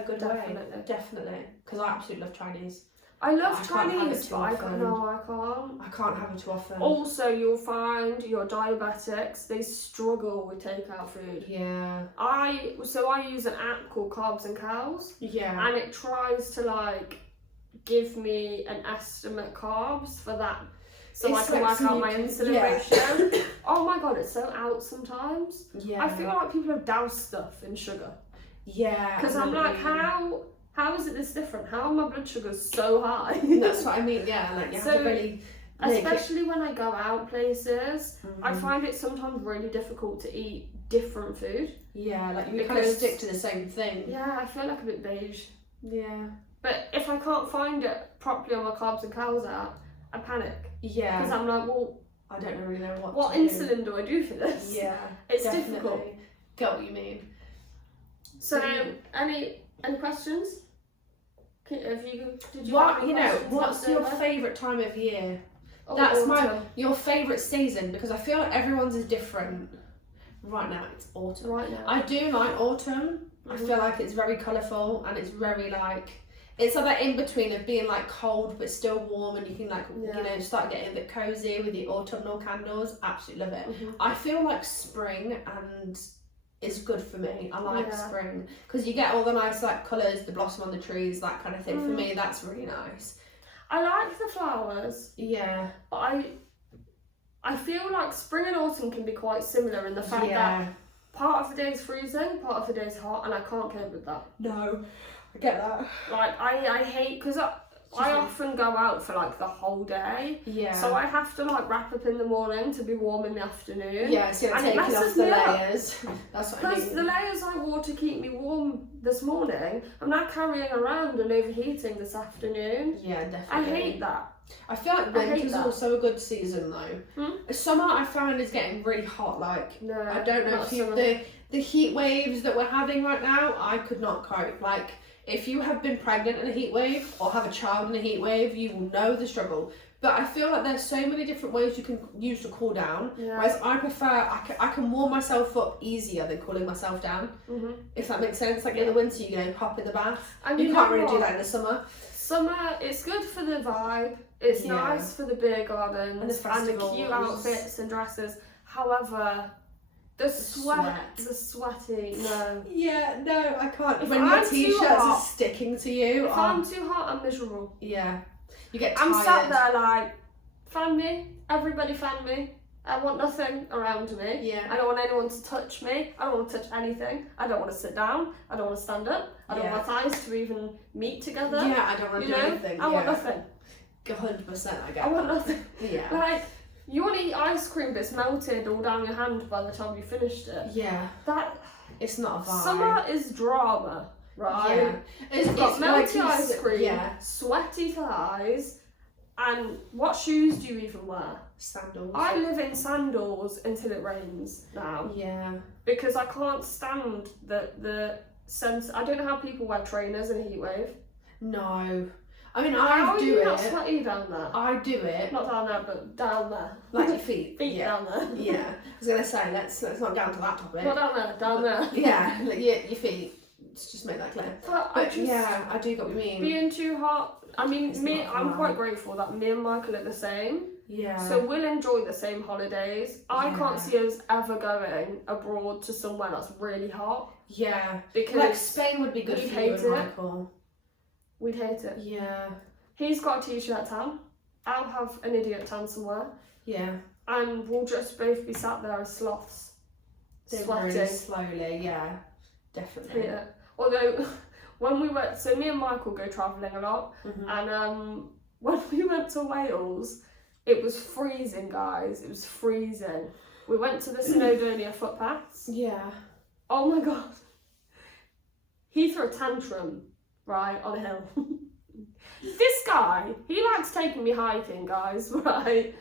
good way. Definitely. Because I absolutely love Chinese. I love Chinese, but I can't. I can't have it too often. Also, you'll find your diabetics, they struggle with takeout food. Yeah. I use an app called Carbs and Cows. Yeah. And it tries to like give me an estimate carbs for that, so I can work out my insulin ratio. Oh my god, it's so out sometimes. Yeah. I feel like people have doused stuff in sugar. Yeah. Because I'm like, how is it this different? How are my blood sugars so high? That's what I mean, yeah. Like you have to really especially when I go out places, I find it sometimes really difficult to eat different food. Yeah, like you kind of stick to the same thing. Yeah, I feel like a bit beige. Yeah. But if I can't find it properly on my Carbs and Cows app, I panic. Yeah. Because I'm like, well, I don't really know what insulin do I do for this? Yeah. It's difficult. Get what you mean. So, any questions? What's your favourite time of year? That's your favourite season, because I feel like everyone's is different. Right now it's autumn. Right now. I do like autumn. I feel like it's very colourful and it's very like, it's like that in between of being like cold but still warm, and you can like you know start getting a bit cosy with the autumnal candles. Absolutely love it. I feel like spring and is good for me. I like spring because you get all the nice like colours, the blossom on the trees, that kind of thing. For me, that's really nice. I like the flowers. Yeah. But I feel like spring and autumn can be quite similar in the fact that part of the day's freezing, part of the day's hot, and I can't cope with that. No, I get that. Like, I hate, because I often go out for like the whole day. Yeah. So I have to like wrap up in the morning to be warm in the afternoon. Yeah, so you're taking off the layers. That's what I mean. Because the layers I wore to keep me warm this morning, I'm now carrying around and overheating this afternoon. Yeah, definitely. I hate that. I feel like winter's also a good season though. Summer I find is getting really hot. Like, no, I don't know if you the heat waves that we're having right now, I could not cope. Like, if you have been pregnant in a heat wave or have a child in a heat wave, you will know the struggle. But I feel like there's so many different ways you can use to cool down. Yeah. Whereas I prefer, I can warm myself up easier than cooling myself down. If that makes sense. Like in the winter, you know, hop in the bath. And you can't really do that in the summer. Summer, it's good for the vibe. It's nice for the beer gardens and the cute outfits and dresses. However, the sweaty, no. Yeah, no, I can't. When your t-shirts are sticking to you. If I'm too hot, I'm miserable. Yeah. You get tired. I'm sat there like, fan me, everybody fan me. I want nothing around me. Yeah. I don't want anyone to touch me. I don't want to touch anything. I don't want to sit down. I don't want to stand up. I don't want my thighs to even meet together. Yeah, I don't want to do anything. I want nothing. 100% I get I want nothing. Yeah. Like, you want to eat ice cream that's melted all down your hand by the time you finished it. Yeah. It's not a vibe. Summer is drama, right? Yeah. It's got melty like ice cream, sweaty thighs, and what shoes do you even wear? Sandals. I live in sandals until it rains now. Yeah. Because I can't stand the sense. I don't know how people wear trainers in a heat wave. No. I mean, how I do it. How are you not sweaty down there? I do it. Not down there, but down there. Like your feet. Feet down there. Yeah. I was gonna say let's not get onto that topic. Not down there. Down there. Yeah. Like your feet. Let's just make that clear. But I do get what you mean. Being too hot. I mean, I'm quite grateful that me and Michael are the same. Yeah. So we'll enjoy the same holidays. I can't see us ever going abroad to somewhere that's really hot. Yeah. Because like Spain would be good for you and Michael. We'd hate it. Yeah. He's got a t-shirt tan. I'll have an idiot tan somewhere. Yeah. And we'll just both be sat there as sloths. Sweating. Really slowly, yeah. Definitely. Yeah. Although, when we went, so me and Michael go travelling a lot, and when we went to Wales, it was freezing, guys. It was freezing. We went to the Snowdonia footpaths. Yeah. Oh my god. He threw a tantrum, right, on a hill. This guy, he likes taking me hiking, guys, right?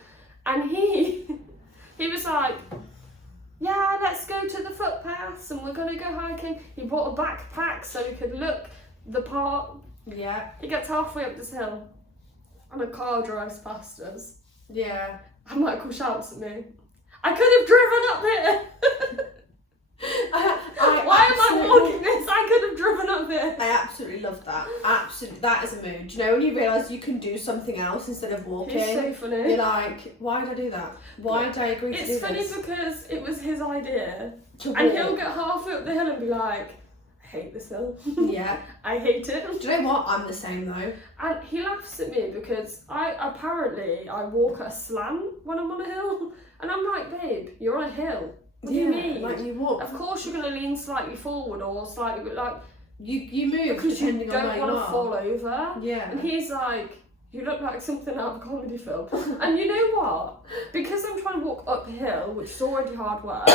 And he was like, yeah, let's go to the footpaths and we're gonna go hiking. He brought a backpack so he could look the part. Yeah. He gets halfway up this hill and a car drives past us. Yeah. And Michael shouts at me, I could have driven up here. Why am I walking this? I could have driven up here. I absolutely love that. Absolutely, that is a mood. Do you know when you realise you can do something else instead of walking? It's so funny. You're like, why did I do that? Why did I agree to do this? It's funny because it was his idea. And he'll get halfway up the hill and be like, I hate this hill. Yeah. I hate it. Do you know what? I'm the same though. And he laughs at me because I walk at a slant when I'm on a hill. And I'm like, babe, you're on a hill. What do you mean? Like you walk. Of course you're going to lean slightly forward or slightly, but like... You move because you depending on where you don't want are. to fall over. Yeah. And he's like, you look like something out of a comedy film. And you know what? Because I'm trying to walk uphill, which is already hard work,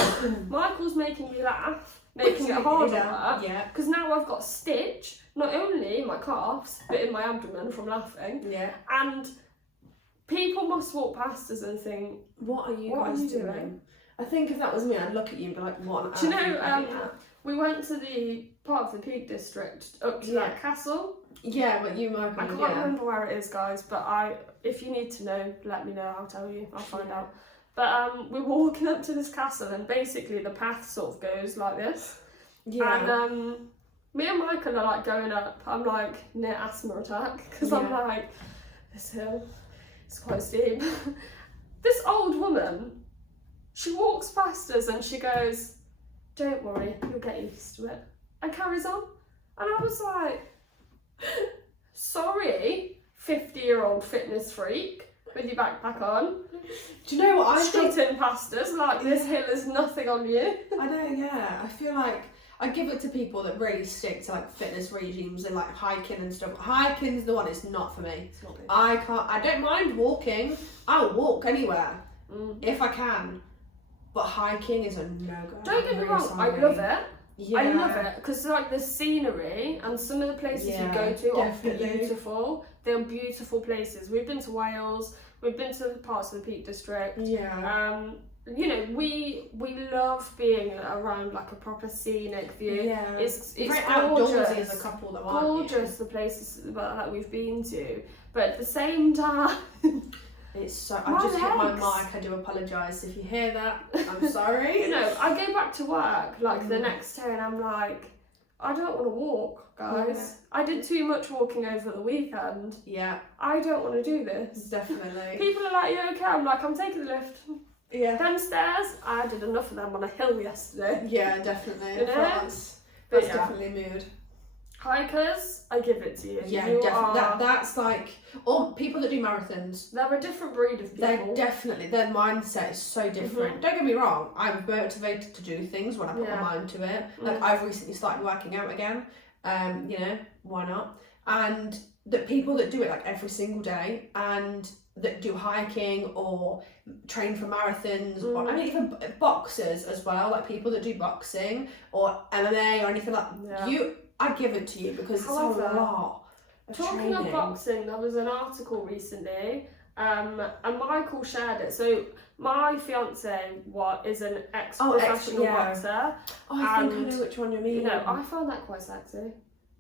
Michael's making me laugh, making it harder work. Yeah. Because now I've got a stitch, not only in my calves, but in my abdomen from laughing. Yeah. And people must walk past us and think, what are you guys doing? I think if that was me, I'd look at you and be like, what on earth? Do you know, we went to the part of the Peak District up to that castle. Yeah, but you, Michael. I can't remember where it is, guys, but if you need to know, let me know, I'll tell you, I'll find out. But we were walking up to this castle and basically the path sort of goes like this. Yeah. And me and Michael are like going up, I'm like near asthma attack, because I'm like, this hill, it's quite steep. This old woman, she walks past us and she goes, don't worry, you'll get used to it. And carries on. And I was like, sorry, 50-year-old fitness freak. with your backpack on. Do you know what I think? Strutting past us like this hill is nothing on you. I know, yeah. I feel like I give it to people that really stick to like fitness regimes and like hiking and stuff. Hiking's the one, it's not for me. It's not me. I don't mind walking. I'll walk anywhere if I can. But hiking is a no-go. Don't get me wrong, I love it. Yeah. I love it because like the scenery and some of the places you go to definitely. are beautiful. They're beautiful places. We've been to Wales. We've been to parts of the Peak District. Yeah. You know, we love being around like a proper scenic view. Yeah. It's very gorgeous. outdoorsy as a couple that aren't gorgeous the places that we've been to, but at the same time. It's so. I just hit my mic. I do apologise if you hear that. I'm sorry. You know, I go back to work like the next day and I'm like, I don't want to walk, guys. Yeah. I did too much walking over the weekend. Yeah. I don't want to do this. Definitely. People are like, you okay? I'm like, I'm taking the lift. Yeah. Them stairs, I did enough of them on a hill yesterday. Yeah, definitely. You know? That's definitely mood. Hikers, I give it to you. Yeah, you definitely. That's like, or people that do marathons. They're a different breed of people. Their mindset is so different. Don't get me wrong, I'm motivated to do things when I put my mind to it. Like I've recently started working out again. You know, why not? And the people that do it like every single day and that do hiking or train for marathons or I mean even boxers as well, like people that do boxing or MMA or anything like I give it to you because it's a lot of talking training. of boxing, there was an article recently and Michael shared it. So my fiance is an ex-professional boxer. I think I know which one you mean. You know, I found that quite sexy.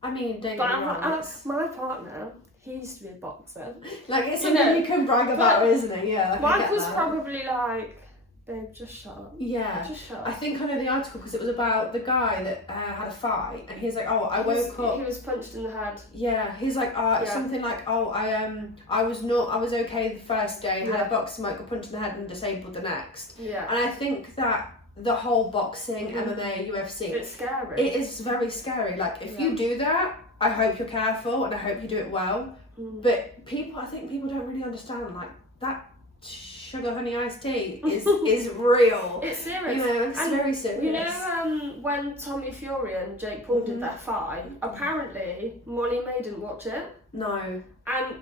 I mean, don't get me wrong. My partner, he used to be a boxer. Like, it's something you can brag about, isn't it? Yeah. Like, Michael's probably like, babe, just shut up. Yeah. Just shut up. I think I know the article because it was about the guy that had a fight and he's like, oh, I woke up. He was punched in the head. Yeah. He's like, something like, oh, I was okay the first day, had a boxing match, got punched in the head and disabled the next. Yeah. And I think that the whole boxing, MMA, UFC, it's scary. It is very scary. Like, if you do that, I hope you're careful and I hope you do it well. But I think people don't really understand, like, that sugar honey iced tea is real. It's serious. You know, it's very serious. You know, when Tommy Fury and Jake Paul did that fight, apparently Molly May didn't watch it. No. And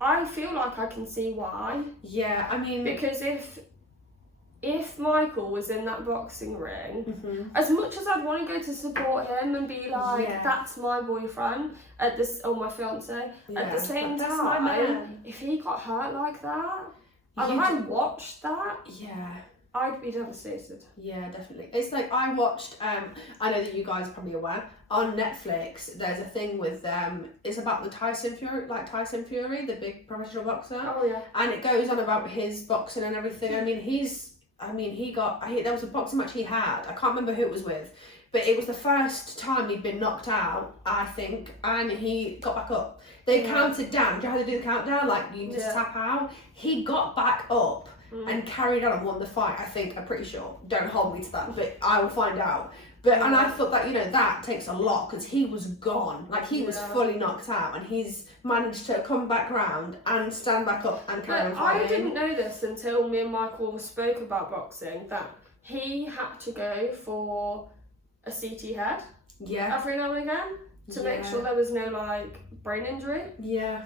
I feel like I can see why. Yeah, I mean, because if Michael was in that boxing ring, as much as I'd want to go to support him and be like, that's my boyfriend, or my fiance, at the same time, if he got hurt like that, and I watched that, I'd be devastated. Yeah, definitely. It's like I watched, I know that you guys are probably aware, on Netflix, there's a thing with, it's about the Tyson Fury, the big professional boxer. Oh, yeah. And it goes on about his boxing and everything. I mean, there was a boxing match he had, I can't remember who it was with, but it was the first time he'd been knocked out, I think, and he got back up. They counted down. Do you know how they do the countdown? Like, you just tap out. He got back up and carried on and won the fight, I think, I'm pretty sure. Don't hold me to that, but I will find out. But and I thought that, you know, that takes a lot because he was gone. Like, he was fully knocked out and he's managed to come back round and stand back up and carry on fighting. I didn't know this until me and Michael spoke about boxing, that he had to go for a CT head every now and again to make sure there was no, like, brain injury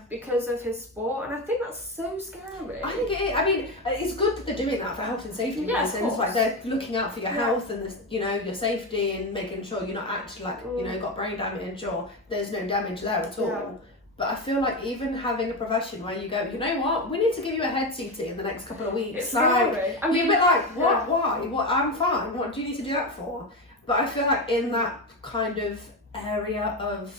because of his sport, and I think that's so scary. I think it is. I mean, it's good that they're doing that for health and safety reasons. Like, they're looking out for your health and you know, your safety and making sure you're not actually like you know, got brain damage or there's no damage there at all. But I feel like even having a profession where you go, you know what, we need to give you a head CT in the next couple of weeks. It's scary. I mean, you're a bit like, what? Why? What? I'm fine. What do you need to do that for? But I feel like in that kind of area of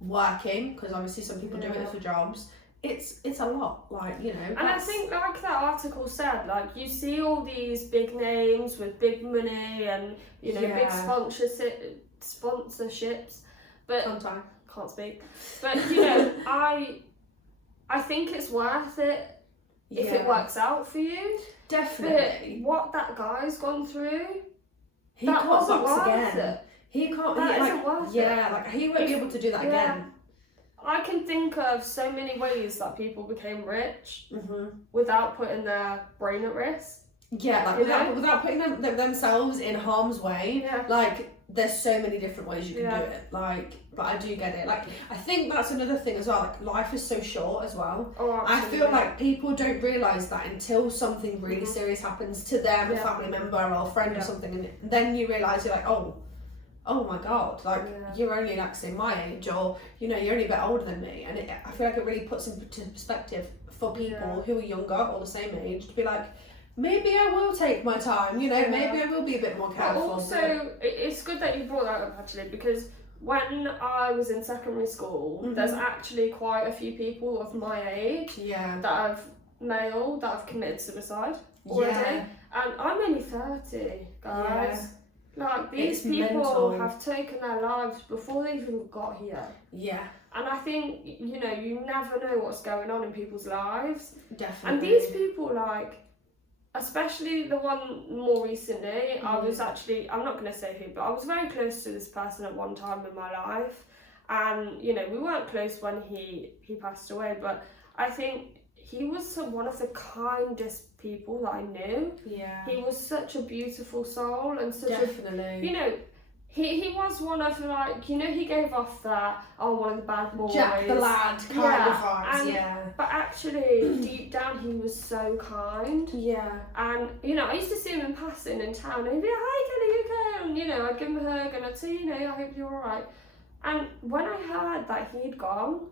working, because obviously some people do it for jobs, it's a lot, like, you know. And I think, like that article said, like, you see all these big names with big money and, you know, big sponsorships, but can't speak. But, you know, I think it's worth it if it works out for you. Definitely. But what that guy's gone through, he can't box again. It. He can't. That isn't worth it. Like, he won't be able to do that again. I can think of so many ways that people became rich Mm-hmm. without putting their brain at risk. Yeah, like without putting themselves in harm's way. Yeah. Like, there's so many different ways you can do it. Like, but I do get it. Like, I think that's another thing as well. Like, life is so short as well. Oh, I feel like people don't realise that until something really serious happens to them, a family member or a friend or something, and then you realise you're like, oh my god, like you're only like say my age, or you know, you're only a bit older than me, and I feel like it really puts into perspective for people who are younger or the same age to be like, maybe I will take my time, you know, maybe I will be a bit more careful. But also, it's good that you brought that up actually, because when I was in secondary school, there's actually quite a few people of my age that have committed suicide already, and I'm only 30, guys. Like, these people have taken their lives before they even got here. Yeah. And I think, you know, you never know what's going on in people's lives. Definitely. And these people, like, especially the one more recently, I was actually, I'm not going to say who, but I was very close to this person at one time in my life. And, you know, we weren't close when he passed away, but I think he was one of the kindest people that I knew. Yeah. He was such a beautiful soul and such a, you know, he was one of, like, you know, he gave off that, one of the bad boys. Jack the lad kind of vibes, But actually, deep down, he was so kind. Yeah. And, you know, I used to see him in passing in town, and he'd be like, hi, Kelly, you okay? And, you know, I'd give him a hug, and I'd say, you know, I hope you're alright. And when I heard that he'd gone,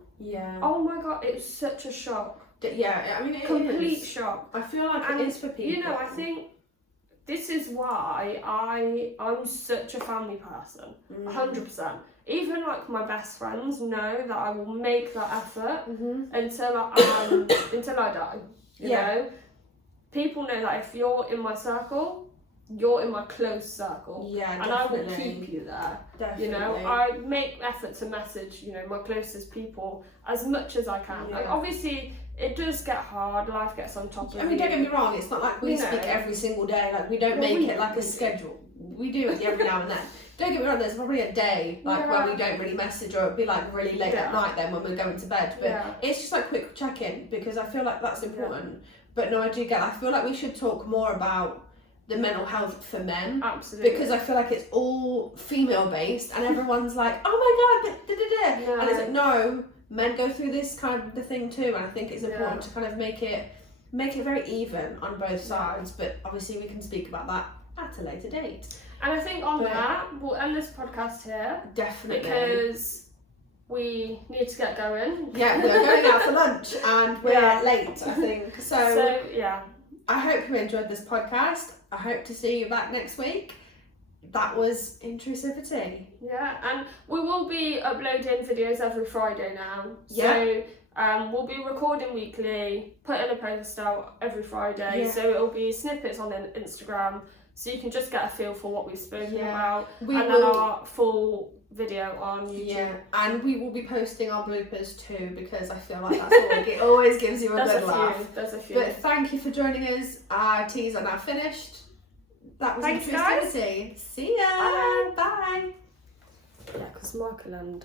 oh my god, it was such a shock. Yeah, I mean, it complete is. shock. I feel like it is for people. You know, I think this is why I'm such a family person, 100%. Even like my best friends know that I will make that effort until I die. You know, people know that if you're in my circle, you're in my close circle. Yeah, and definitely. I will keep you there. Definitely. You know, I make effort to message, you know, my closest people as much as I can. Yeah. Like, obviously, it does get hard, life gets on top of you. I mean, don't get me wrong, it's not like we speak every single day, like we don't make it like a schedule. We do it every now and then. Don't get me wrong, there's probably a day like when we don't really message, or it'd be like really late at night then when we're going to bed. But it's just like quick check-in, because I feel like that's important. But no, I feel like we should talk more about the mental health for men. Absolutely. Because I feel like it's all female based and everyone's like, oh my god, and it's like, no, men go through this kind of the thing too, and I think it's important to kind of make it very even on both sides, but obviously we can speak about that at a later date. And I think on that, we'll end this podcast here. Definitely. Because we need to get going. Yeah, we're going out for lunch and we're late, I think. So yeah. I hope you enjoyed this podcast. I hope to see you back next week. That was Intrusivity. Yeah, and we will be uploading videos every Friday now. Yeah. So we'll be recording weekly, putting a post out every Friday. Yeah. So it'll be snippets on Instagram, so you can just get a feel for what we've spoken about. Then our full video on YouTube. Yeah, and we will be posting our bloopers too, because I feel like that's it always gives you a good laugh. There's a few. But thank you for joining us. Our teas are now finished. That was Intrusivity. See ya. Bye. Yeah, because Michael and